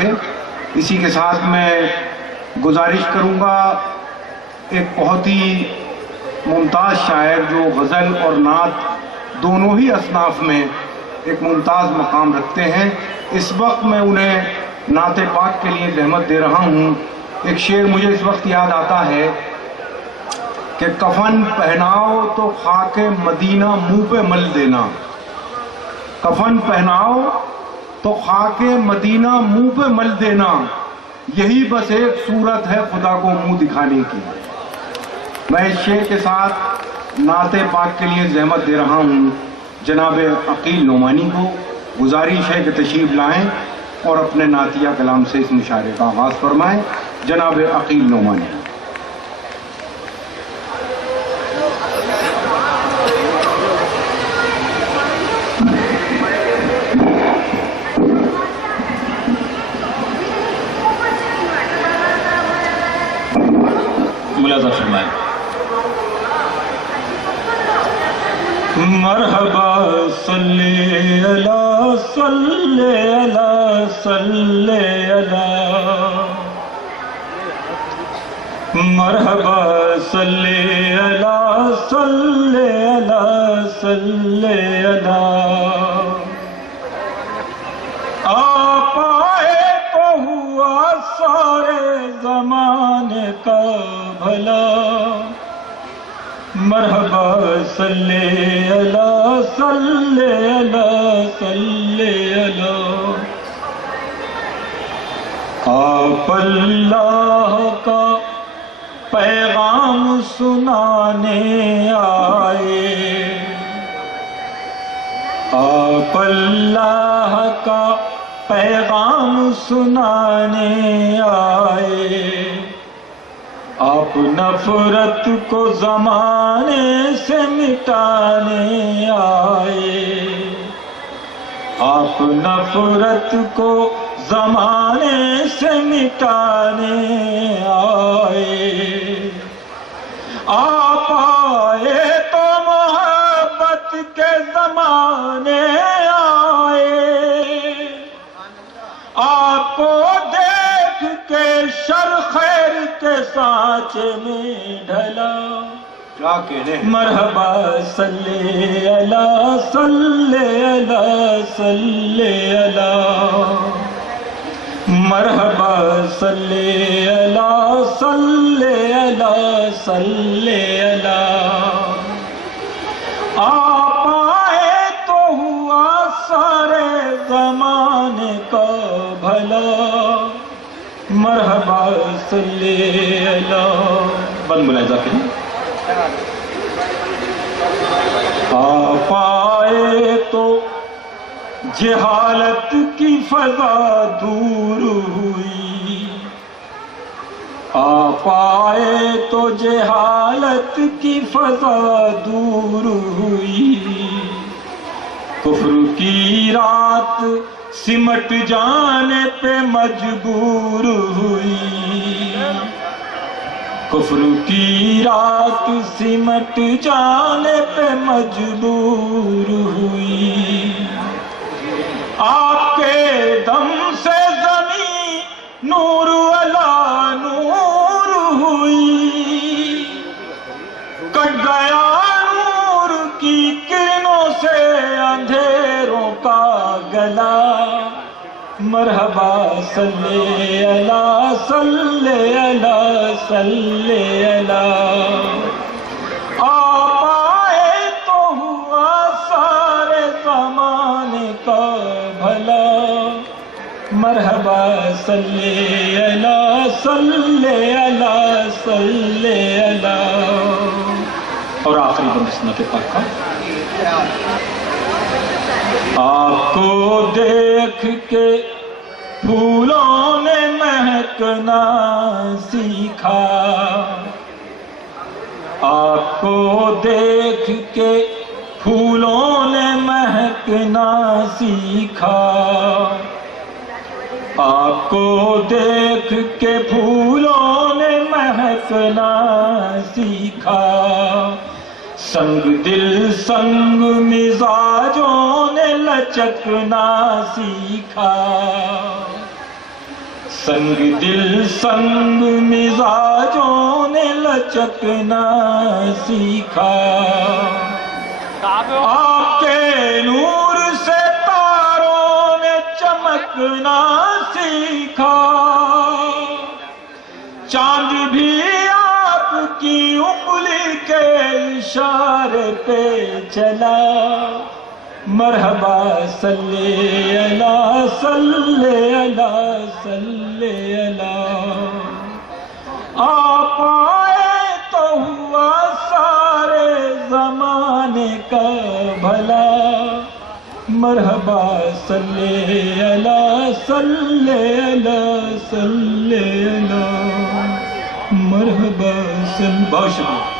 رکھے۔ اسی کے ساتھ میں گزارش کروں گا، ایک بہت ہی ممتاز شاعر جو غزل اور نعت دونوں ہی اصناف میں ایک ممتاز مقام رکھتے ہیں، اس وقت میں انہیں نعت پاک کے لیے زحمت دے رہا ہوں۔ ایک شعر مجھے اس وقت یاد آتا ہے کہ کفن پہناؤ تو خاک مدینہ منہ پہ مل دینا، کفن پہناؤ تو خاک مدینہ منہ پہ مل دینا، یہی بس ایک صورت ہے خدا کو منہ دکھانے کی۔ میں اس شعر کے ساتھ نعت پاک کے لیے زحمت دے رہا ہوں جناب عقیل نعمانی کو۔ گزارش ہے کہ تشریف لائیں اور اپنے نعتیہ کلام سے اس مشاعرے کا آغاز فرمائیں۔ جناب عقیل نعمانی۔ ملاحظہ فرمائیں۔ مرحبا صلی اللہ صلی اللہ صلی اللہ، مرحبا صلی اللہ صلی اللہ صلی اللہ، آپ آئے تو ہوا سارے زمانے کا بھلا، مرحبا صلی اللہ صلی اللہ صلی اللہ، آپ اللہ کا پیغام سنانے آئے، آپ اللہ کا پیغام سنانے آئے، آپ نفرت کو زمانے سے مٹانے آئے، آپ نفرت کو زمانے سے مٹانے آئے، آپ آئے تو محبت کے زمانے آئے، آپ کو دیکھ کے شر خیر کے سانچے میں ڈھلا، مرحبا صلی اللہ صلی اللہ صلی اللہ، مرحبا صلی اللہ صلی اللہ صلی اللہ، آپ آئے تو ہوا سارے زمانے کا بھلا، مرحبا صلی اللہ۔ بند ملاحظہ کریں۔ آپ آئے تو جہالت کی فضا دور ہوئی، آپ آئے تو جہالت کی فضا دور ہوئی، کفر کی رات سمٹ جانے پہ مجبور ہوئی، کفر کی رات سمٹ جانے پہ مجبور ہوئی، آپ کے دم سے زمین نور والا نور ہوئی، کٹ گیا نور کی کرنوں سے اندھیروں کا گلا، مرحبا صلی اللہ صلی اللہ صلی اللہ، آپ آئے تو ہوا سارے زمانے کا بھلا، مرحبا صلی اللہ صلی اللہ صلی اللہ۔ اور آخری بند سنت پاک کا، آپ کو دیکھ کے پھولوں نے مہکنا سیکھا، آپ کو دیکھ کے پھولوں نے مہکنا سیکھا، آپ کو دیکھ کے پھولوں نے مہکنا سیکھا، سنگ دل سنگ مزاجوں نے لچکنا سیکھا، سنگ دل سنگ مزاجوں نے لچکنا سیکھا، آپ کے نور سے تاروں نے چمکنا سیکھا، چاند بھی آپ کی انگلی کے اشارے پہ چلا، مرحبا صلی اللہ صلی اللہ صلی اللہ، آپ آئے تو ہوا سارے زمانے کا بھلا، مرحبا صلی اللہ صلی اللہ صلی اللہ، مرحبا صلی، بہت شکریہ۔